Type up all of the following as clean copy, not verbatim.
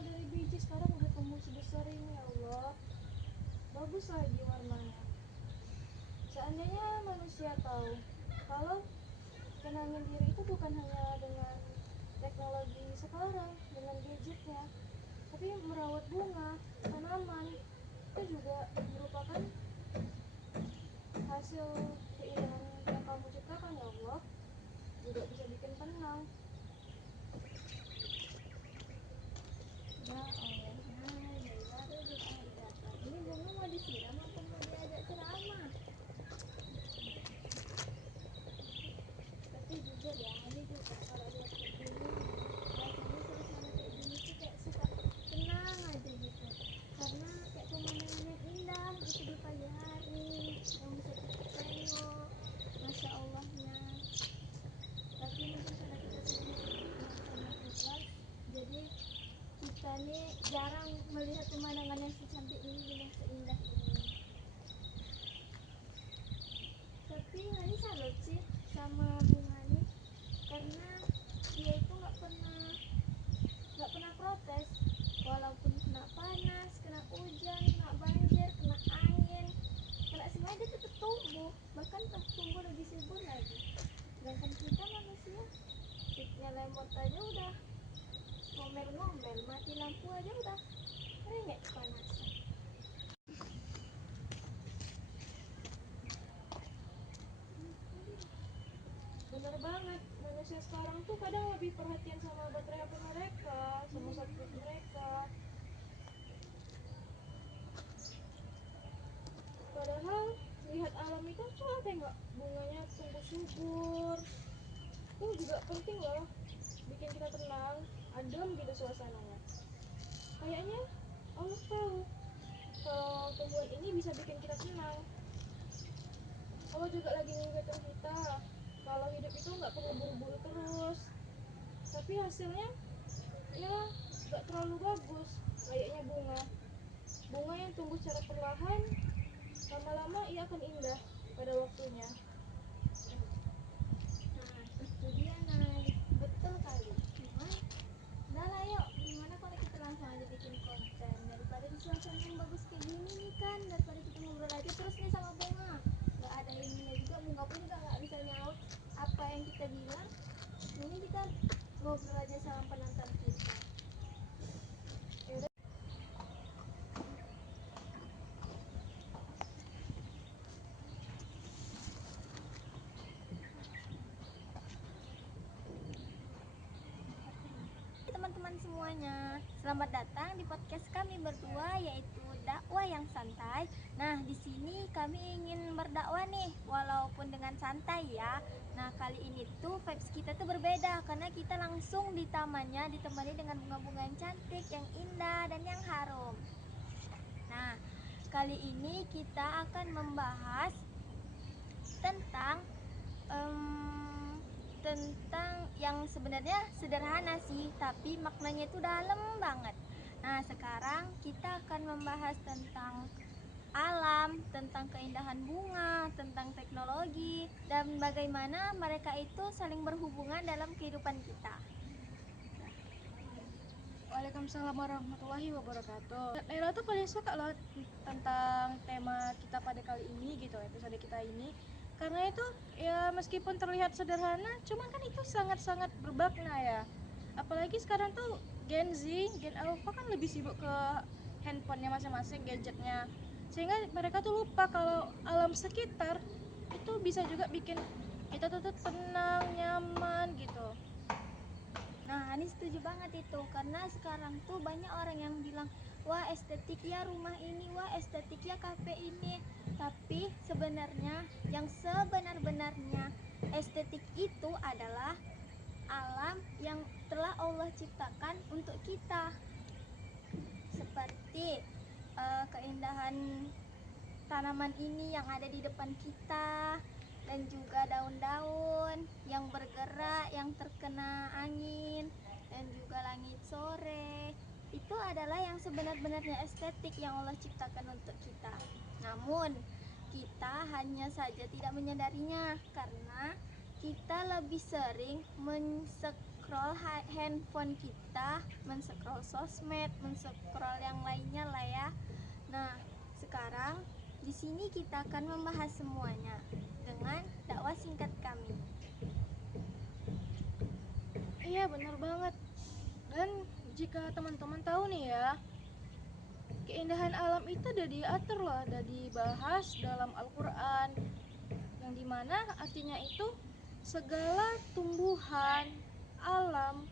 berawal dari biji sekarang udah tumbuh sebesar ini, ya Allah. Bagus lagi warnanya. Seandainya manusia tahu kalau tenangin diri itu bukan hanya dengan teknologi sekarang, dengan gadgetnya, tapi merawat bunga, tanaman, itu juga merupakan hasil keindahan yang kamu ciptakan, ya Allah. Juga bisa bikin tenang. Ya Allah, Nay, baru ditarik datang. Ini bunga mau disiram apa mau diajak ceramah? Tapi jujur ya, ini juga kalau lihat kayak gini nih, rasanya suasana kayak gini tuh kayak suka tenang aja gitu. Karena kayak pemandangan yang indah gitu di pagi hari yang bisa kita tengok, masya Allahnya. Tapi mungkin karena kita sering sibuk dengan sama tugas, jadi kita nih jarang melihat pemandangan yang secantik ini dan yang seindah ini. Tapi Hani salut sih sama bunga nih, karena dia itu nggak pernah protes, walaupun kena panas, kena hujan, kena banjir, kena angin, kena semuanya dia tetap tumbuh, bahkan tumbuh lebih subur lagi. Sedangkan kita manusia, shiftnya lemot aja udah ngomel-ngomel, mati lampu aja udah rengek kepanasan. Bener banget, manusia sekarang tuh kadang lebih perhatian sama baterai HP mereka, sama satelit mereka. Padahal lihat alam itu capek nggak, bunganya tumbuh subur. Itu juga penting loh, bikin kita tenang, adem gitu suasananya. Kayaknya Allah tahu kalau tumbuhan ini bisa bikin kita tenang. Allah juga lagi ngingetin kita kalau hidup itu nggak perlu buru-buru terus, tapi hasilnya ya nggak terlalu bagus. Kayaknya bunga yang tumbuh secara perlahan, lama-lama ia akan indah pada waktunya. Nah, itu dia Nay, betul kali. Cuman, udah lah yuk, gimana kalau kita langsung aja bikin konten daripada di suasana yang bagus kayak gini nih kan, daripada kita ngobrol aja terus nih sama bunga. Nggak ada ininya juga, bunga pun juga nggak bisa nyaut apa yang kita bilang. Ini kita ngobrol aja sama penonton kita. Yaudah, Teman-teman semuanya, selamat datang di podcast kami berdua yaitu dakwah yang santai. Nah, di sini kami ingin berdakwah nih, walaupun dengan santai ya. Nah, kali ini tuh vibes kita tuh berbeda karena kita langsung di tamannya ditemani dengan bunga-bunga yang cantik, yang indah dan yang harum. Nah, kali ini kita akan membahas tentang tentang yang sebenarnya sederhana sih, tapi maknanya itu dalam banget. Nah, sekarang kita akan membahas tentang alam, tentang keindahan bunga, tentang teknologi, dan bagaimana mereka itu saling berhubungan dalam kehidupan kita. Waalaikumsalam warahmatullahi wabarakatuh. Naila tuh paling suka loh tentang tema kita pada kali ini gitu, episode kita ini. Karena itu ya meskipun terlihat sederhana, cuman kan itu sangat-sangat berbakna ya. Apalagi sekarang tuh Gen Z, Gen Alpha kan lebih sibuk ke handphonenya masing-masing, gadgetnya. Sehingga mereka tuh lupa kalau alam sekitar itu bisa juga bikin kita tuh tenang, nyaman gitu. Nah, Ani setuju banget itu karena sekarang tuh banyak orang yang bilang, wah estetik ya rumah ini, wah estetik ya kafe ini. Tapi sebenarnya yang sebenar-benarnya estetik itu adalah alam yang telah Allah ciptakan untuk kita. Seperti keindahan tanaman ini yang ada di depan kita, dan juga daun-daun yang bergerak, yang terkena angin, dan juga langit sore. Itu adalah yang sebenar-benarnya estetik yang Allah ciptakan untuk kita. Namun, kita hanya saja tidak menyadarinya karena kita lebih sering handphone kita, men-scroll sosmed, men-scroll yang lainnya lah ya. Nah, sekarang di sini kita akan membahas semuanya dengan dakwah singkat kami. Iya benar banget. Dan jika teman-teman tahu nih ya, keindahan alam itu udah diatur loh, udah dibahas dalam Al-Quran, yang dimana artinya itu segala tumbuhan alam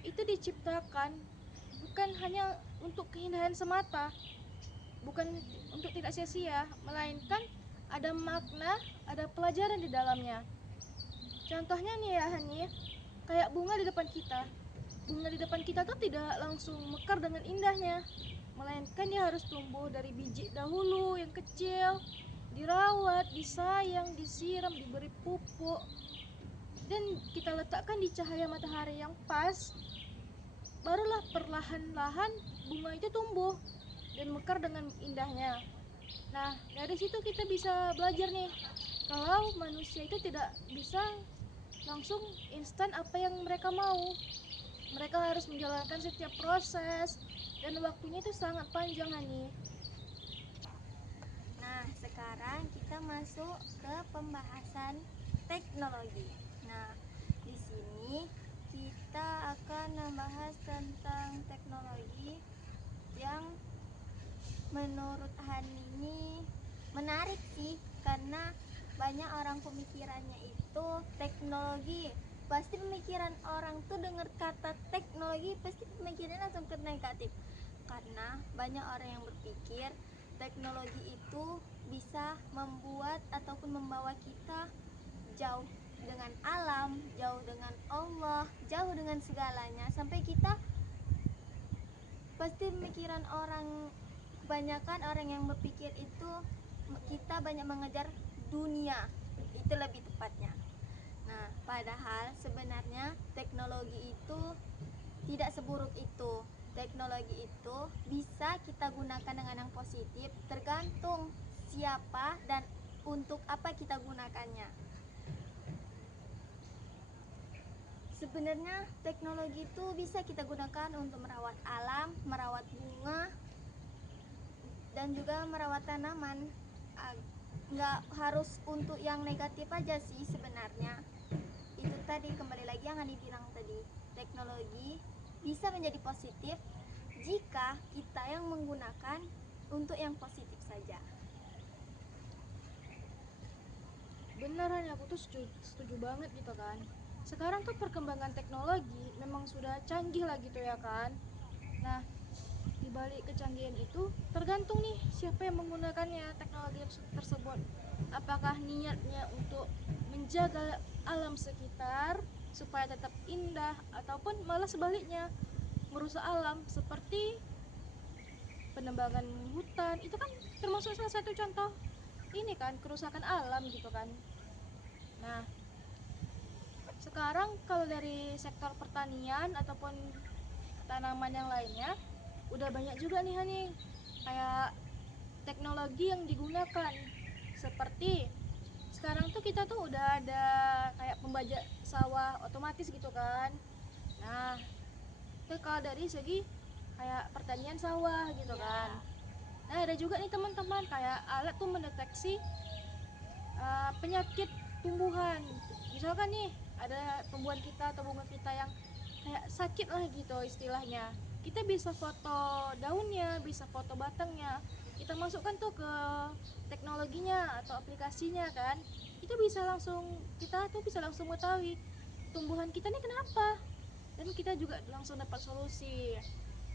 itu diciptakan bukan hanya untuk keindahan semata, bukan untuk tidak sia-sia, melainkan ada makna, ada pelajaran di dalamnya. Contohnya nih ya Hani, kayak bunga di depan kita. Bunga di depan kita tuh tidak langsung mekar dengan indahnya, melainkan dia harus tumbuh dari biji dahulu yang kecil, dirawat, disayang, disiram, diberi pupuk, dan kita letakkan di cahaya matahari yang pas, barulah perlahan-lahan bunga itu tumbuh dan mekar dengan indahnya. Nah, dari situ kita bisa belajar nih, kalau manusia itu tidak bisa langsung instan apa yang mereka mau. Mereka harus menjalankan setiap proses dan waktunya itu sangat panjang, Hani. Nah, sekarang kita masuk ke pembahasan teknologi. Nah, di sini kita akan membahas tentang teknologi yang menurut Hani ini menarik sih, karena banyak orang pemikirannya itu teknologi, pasti pemikiran orang tuh dengar kata teknologi pasti pemikirannya langsung ke negatif, karena banyak orang yang berpikir teknologi itu bisa membuat ataupun membawa kita jauh dengan alam, jauh dengan Allah, jauh dengan segalanya, sampai kita pasti pemikiran orang, kebanyakan orang yang berpikir itu kita banyak mengejar dunia, itu lebih tepatnya. Nah, padahal sebenarnya teknologi itu tidak seburuk itu. Teknologi itu bisa kita gunakan dengan yang positif, tergantung siapa dan untuk apa kita gunakannya. Sebenarnya teknologi itu bisa kita gunakan untuk merawat alam, merawat bunga, dan juga merawat tanaman. Nggak harus untuk yang negatif aja sih sebenarnya. Itu tadi, kembali lagi yang Hani bilang tadi, teknologi bisa menjadi positif jika kita yang menggunakan untuk yang positif saja. Beneran ya, aku tuh setuju banget gitu kan. Sekarang tuh perkembangan teknologi memang sudah canggih lah gitu ya kan. Nah, di balik kecanggihan itu tergantung nih siapa yang menggunakannya teknologi tersebut. Apakah niatnya untuk menjaga alam sekitar supaya tetap indah, ataupun malah sebaliknya merusak alam seperti penebangan hutan. Itu kan termasuk salah satu contoh ini kan, kerusakan alam gitu kan. Nah, sekarang kalau dari sektor pertanian ataupun tanaman yang lainnya udah banyak juga nih Hani, kayak teknologi yang digunakan, seperti sekarang tuh kita tuh udah ada kayak pembajak sawah otomatis gitu kan. Nah, itu kalau dari segi kayak pertanian sawah gitu kan. Nah, ada juga nih teman-teman kayak alat tuh mendeteksi penyakit tumbuhan. Misalkan nih ada tumbuhan kita atau bunga kita yang kayak sakit lah gitu istilahnya, kita bisa foto daunnya, bisa foto batangnya, kita masukkan tuh ke teknologinya atau aplikasinya kan, itu bisa langsung, kita tuh bisa langsung mengetahui tumbuhan kita nih kenapa, dan kita juga langsung dapat solusi.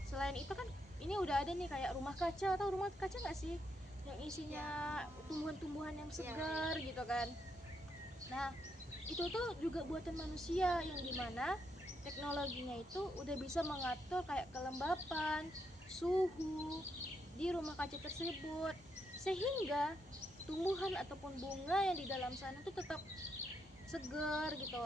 Selain itu kan ini udah ada nih kayak rumah kaca, atau rumah kaca nggak sih, yang isinya tumbuhan-tumbuhan yang segar gitu kan. Nah, itu tuh juga buatan manusia, yang dimana teknologinya itu udah bisa mengatur kayak kelembapan, suhu di rumah kaca tersebut, sehingga tumbuhan ataupun bunga yang di dalam sana tuh tetap segar gitu,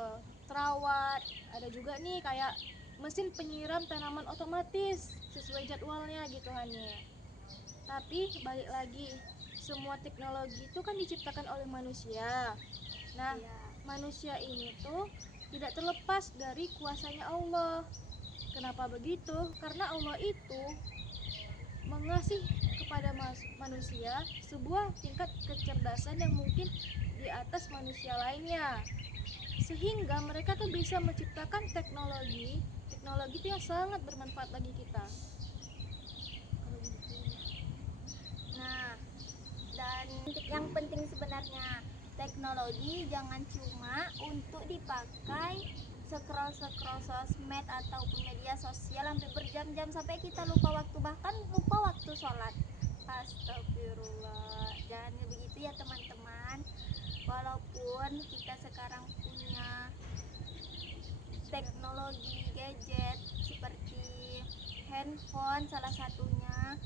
terawat. Ada juga nih kayak mesin penyiram tanaman otomatis sesuai jadwalnya gitu hanya. Tapi balik lagi, semua teknologi itu kan diciptakan oleh manusia. Nah, manusia ini tuh tidak terlepas dari kuasanya Allah. Kenapa begitu? Karena Allah itu mengasih kepada manusia sebuah tingkat kecerdasan yang mungkin di atas manusia lainnya, sehingga mereka tuh bisa menciptakan teknologi itu yang sangat bermanfaat bagi kita. Kalau gitu. Nah, dan yang penting sebenarnya teknologi jangan cuma untuk dipakai scroll sosmed ataupun media sosial sampai berjam-jam sampai kita lupa waktu, bahkan lupa waktu sholat. Astagfirullah, jangan begitu ya teman-teman. Walaupun kita sekarang punya teknologi gadget seperti handphone salah satunya,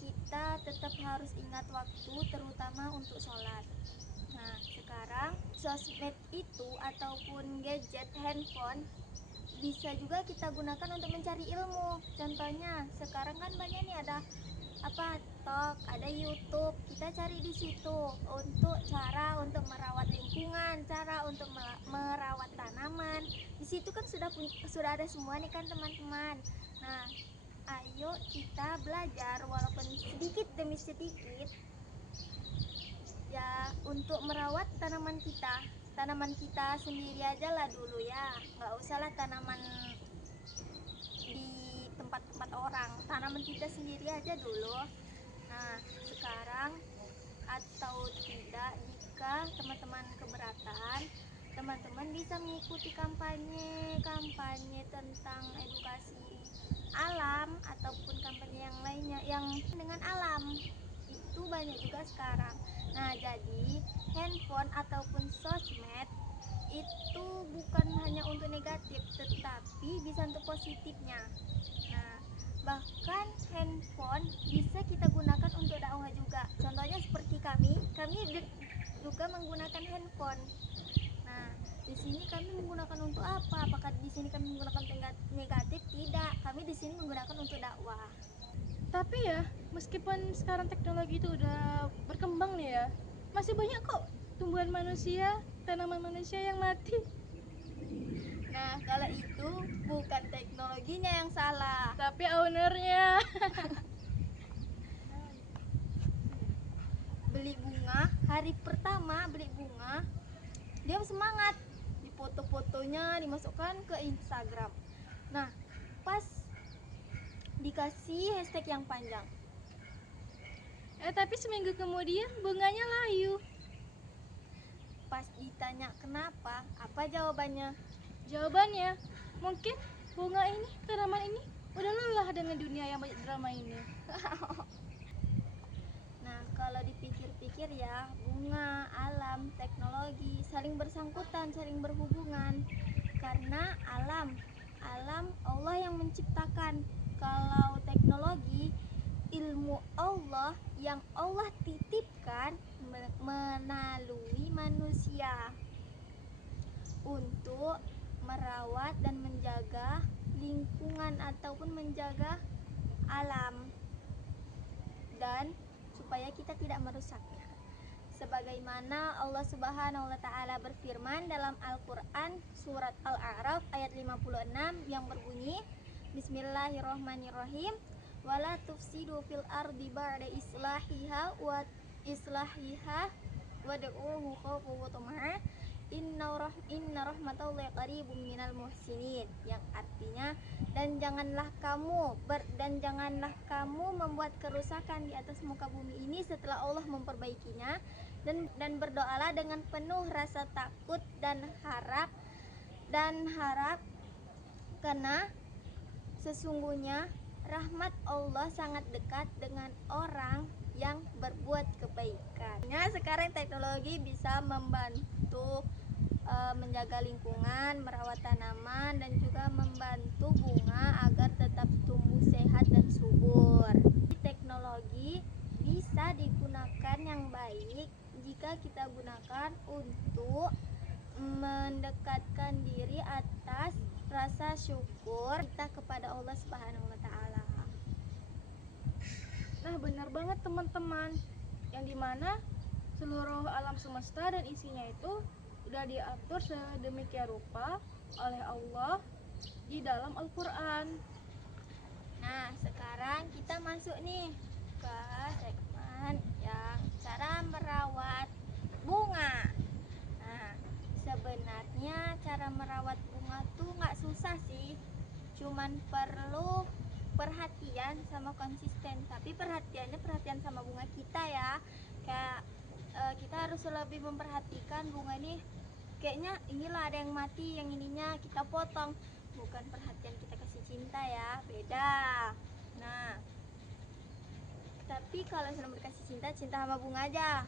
kita tetap harus ingat waktu, terutama untuk sholat. Nah, sekarang sosmed itu ataupun gadget handphone bisa juga kita gunakan untuk mencari ilmu. Contohnya, sekarang kan banyak nih ada TikTok, ada YouTube. Kita cari di situ untuk cara untuk merawat lingkungan, cara untuk merawat tanaman. Di situ kan sudah ada semua nih kan teman-teman. Nah, ayo kita belajar walaupun sedikit demi sedikit ya untuk merawat tanaman kita sendiri aja lah dulu ya, nggak usahlah tanaman di tempat-tempat orang, tanaman kita sendiri aja dulu. Nah, sekarang atau tidak, jika teman-teman keberatan, teman-teman bisa mengikuti kampanye tentang edukasi alam ataupun kampanye yang lainnya yang dengan alam. Itu banyak juga sekarang. Nah, jadi handphone ataupun sosmed itu bukan hanya untuk negatif, tetapi bisa untuk positifnya. Nah, bahkan handphone bisa kita gunakan untuk dakwah juga. Contohnya seperti kami juga menggunakan handphone. Nah, di sini kami menggunakan untuk apa? Apakah di sini kami menggunakan negatif? Tidak, kami di sini menggunakan untuk dakwah. Tapi ya, meskipun sekarang teknologi itu udah berkembang nih ya, masih banyak kok tumbuhan manusia, tanaman manusia yang mati. Nah, kalau itu bukan teknologinya yang salah, Tapi ownernya. beli bunga, hari pertama beli bunga, dia semangat, di foto-fotonya dimasukkan ke Instagram. Nah, pas dikasih hashtag yang panjang, Tapi seminggu kemudian bunganya layu. pas ditanya kenapa, apa jawabannya? Jawabannya, mungkin bunga ini, tanaman ini udah lelah dengan dunia yang banyak drama ini. Nah, kalau dipikir-pikir ya, bunga, alam, teknologi saling bersangkutan, saling berhubungan. Karena alam Allah yang menciptakan. Kalau teknologi, ilmu Allah yang Allah titipkan melalui manusia untuk merawat dan menjaga lingkungan ataupun menjaga alam, dan supaya kita tidak merusaknya. Sebagaimana Allah Subhanahu wa taala berfirman dalam Al-Qur'an surat Al-A'raf ayat 56 yang berbunyi, Bismillahirrahmanirrahim, wala tufsidu fil ardi ba'da islahiha wad'uhu khawfan wa tama'an inna rahmatallahi qaribum minal muhsinin, yang artinya dan janganlah kamu membuat kerusakan di atas muka bumi ini setelah Allah memperbaikinya, dan berdoalah dengan penuh rasa takut dan harap karena sesungguhnya rahmat Allah sangat dekat dengan orang yang berbuat kebaikan. Nah, sekarang teknologi bisa membantu menjaga lingkungan, merawat tanaman, dan juga membantu bunga agar tetap tumbuh sehat dan subur. Teknologi bisa digunakan yang baik jika kita gunakan untuk mendekatkan diri atas rasa syukur kita kepada Allah Subhanahu wa taala. Nah, benar banget teman-teman, yang dimana seluruh alam semesta dan isinya itu udah diatur sedemikian rupa oleh Allah di dalam Al-Quran. Nah, sekarang kita masuk nih ke segmen yang cara merawat bunga. Nah, sebenarnya cara merawat bunga tuh nggak susah sih, cuman perlu perhatian sama konsisten. Tapi perhatiannya perhatian sama bunga kita ya. Kayak kita harus lebih memperhatikan bunga ini. Kayaknya inilah ada yang mati, yang ininya kita potong. Bukan perhatian kita kasih cinta ya, beda. Nah, tapi kalau sudah dikasih cinta, cinta sama bunga aja.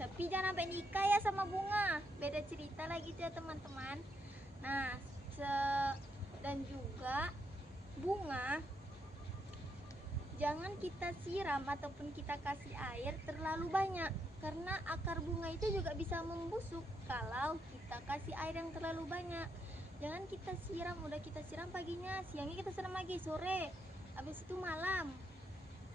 Tapi jangan sampai nikah ya sama bunga. Beda cerita lagi tuh ya teman-teman. Nah, dan juga bunga jangan kita siram ataupun kita kasih air terlalu banyak, karena akar bunga itu juga bisa membusuk kalau kita kasih air yang terlalu banyak. Jangan kita siram, udah kita siram paginya, siangnya kita siram lagi, sore, habis itu malam.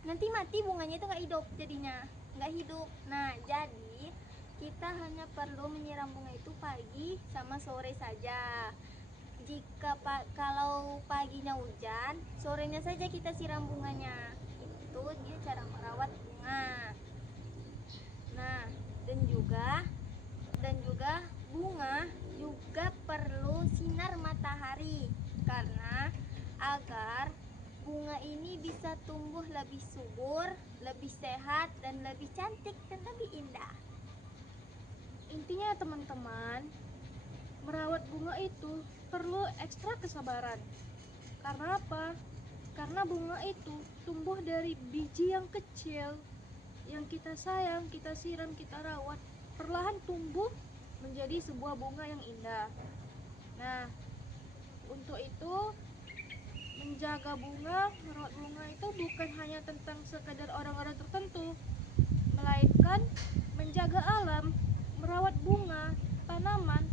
Nanti mati bunganya itu nggak hidup jadinya, nggak hidup. Nah, jadi kita hanya perlu menyiram bunga itu pagi sama sore saja. Kalau paginya hujan, sorenya saja kita siram bunganya. Itu dia cara merawat bunga. Nah, dan juga bunga juga perlu sinar matahari, karena agar bunga ini bisa tumbuh lebih subur, lebih sehat, dan lebih cantik dan lebih indah. Intinya teman-teman, merawat bunga itu perlu ekstra kesabaran. Karena apa? Karena bunga itu tumbuh dari biji yang kecil, yang kita sayang, kita siram, kita rawat, perlahan tumbuh menjadi sebuah bunga yang indah. Nah, untuk itu menjaga bunga, merawat bunga itu bukan hanya tentang sekadar orang-orang tertentu, melainkan menjaga alam, merawat bunga, tanaman,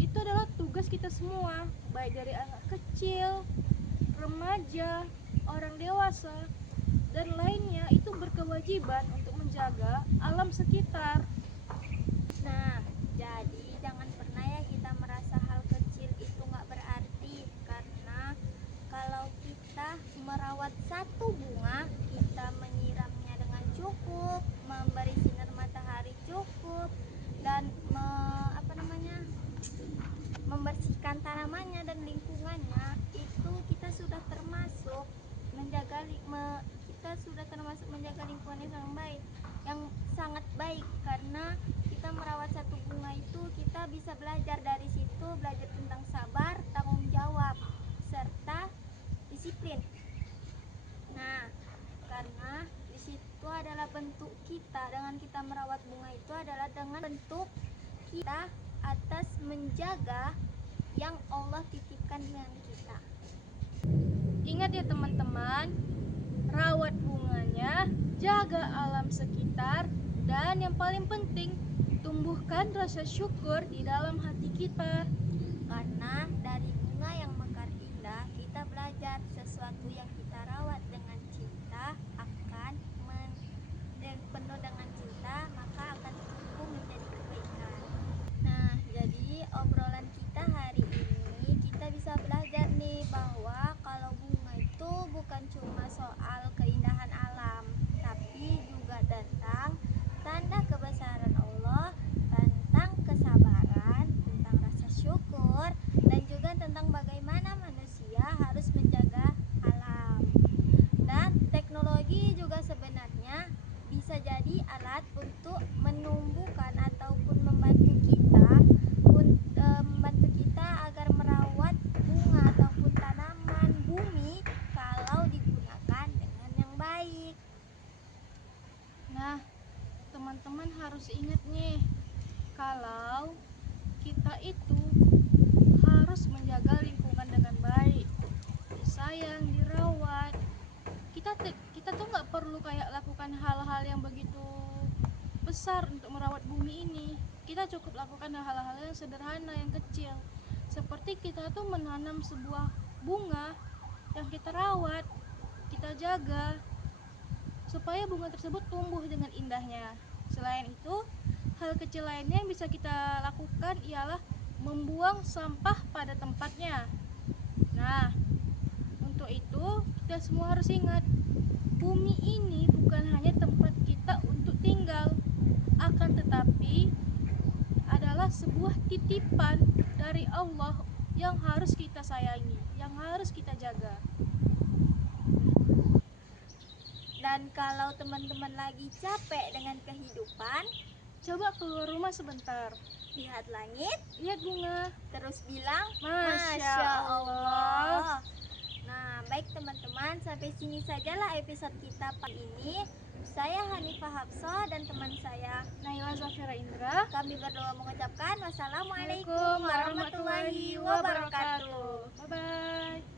itu adalah tugas kita semua, baik dari anak kecil, remaja, orang dewasa, dan lainnya. Itu berkewajiban untuk menjaga alam sekitar. Nah, jadi jangan pernah ya kita merasa hal kecil itu nggak berarti, karena kalau kita merawat satu bunga, kita menyiramnya dengan cukup, memberi sinar matahari cukup, dan membersihkan tanamannya dan lingkungannya, itu kita sudah termasuk menjaga lingkungan yang sangat baik, karena kita merawat satu bunga itu kita bisa belajar dari situ, belajar tentang sabar, tanggung jawab, serta disiplin. Nah, karena di situ adalah bentuk kita dengan kita merawat bunga itu adalah dengan bentuk kita atas menjaga yang Allah titipkan dengan kita. Ingat ya teman-teman, rawat bunganya, jaga alam sekitar, dan yang paling penting, tumbuhkan rasa syukur di dalam hati kita. Karena dari bunga yang mekar indah, kita belajar sesuatu yang kita rawat dengan cinta dan penuh dengan cinta, maka akan tumbuh menjadi kebaikan. Nah, jadi obrolan kita hari ini kita bisa belajar nih bahwa kalau bunga itu bukan cuma soal keindahan alam, tapi juga tentang tanda kebesaran Allah, tentang kesabaran, tentang rasa syukur, dan juga tentang bagaimana manusia harus menjaga alam. Dan teknologi juga sebenarnya bisa jadi alat untuk menumbuhkan ataupun membantu kita agar merawat bunga ataupun tanaman bumi kalau digunakan dengan yang baik. Nah, teman-teman harus ingat nih, kalau kita itu harus menjaga lingkungan dengan baik, disayang, dirawat. Kita tuh nggak perlu kayak lakukan hal-hal yang begitu besar untuk merawat bumi ini. Kita cukup lakukan hal-hal yang sederhana, yang kecil, seperti kita tuh menanam sebuah bunga yang kita rawat, kita jaga supaya bunga tersebut tumbuh dengan indahnya. Selain itu, hal kecil lainnya yang bisa kita lakukan ialah membuang sampah pada tempatnya. Nah, untuk itu kita semua harus ingat, bumi ini bukan hanya tempat kita untuk tinggal, akan tetapi adalah sebuah titipan dari Allah yang harus kita sayangi, yang harus kita jaga. Dan kalau teman-teman lagi capek dengan kehidupan, Coba keluar rumah sebentar, lihat langit, lihat bunga. terus bilang Masya Allah. Nah, baik teman-teman, sampai sini sajalah episode kita pagi ini. Saya Hanifah Hafsah dan teman saya Naila Zafira Indra. kami berdua mengucapkan wassalamualaikum Waalaikumsalam warahmatullahi wabarakatuh. Bye bye.